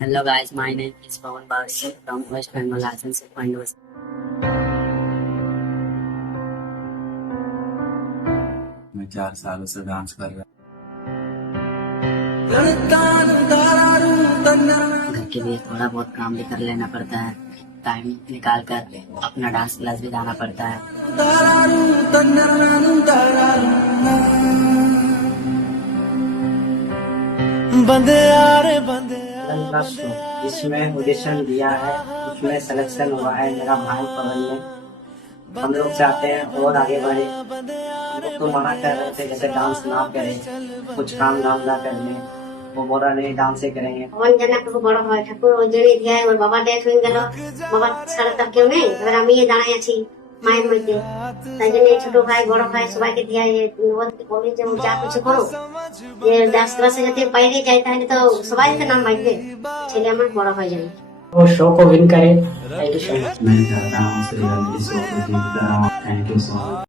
Hello guys, my name is Pawan Bawdi from West Bengal Licensed University. मैं 4 सालों से dance कर रहा घर के लिए थोड़ा बहुत काम भी कर लेना पड़ता है। टाइम निकाल कर अपना डांस क्लास भी जाना पड़ता है। जिसमें ऑडिशन दिया है उसमें सिलेक्शन हुआ है मेरा भाई पवन ने। हम लोग चाहते हैं और आगे बढ़े। हम लोग तो मना कर रहे थे जैसे डांस ना करें, कुछ काम धाम ना करने। वो बोला नहीं, डांस ही करेंगे। ভগবান যেন একটু বড় হয়, ঠাকুর ওই জন্যই ধ্যায়। ওর বাবা ডেথ হয়ে গেল, বাবা ছাড়া তার কেউ নেই। এবার আমি দাঁড়াই আছি মায়ের মধ্যে, তাই জন্য ছোট ভাই বড় ভাই সবাইকে ধ্যায়। ওদেরকে বলি যে যা কিছু করো, যে ডান্স ক্লাসে যাতে বাইরে যাই তাহলে তো সবাই তো নাম বাজবে, ছেলে আমার বড় হয়ে যাবে। वो शो को विन करे। Thank you so much. मैं चाहता हूँ श्री शो को जीत कर। Thank you so much.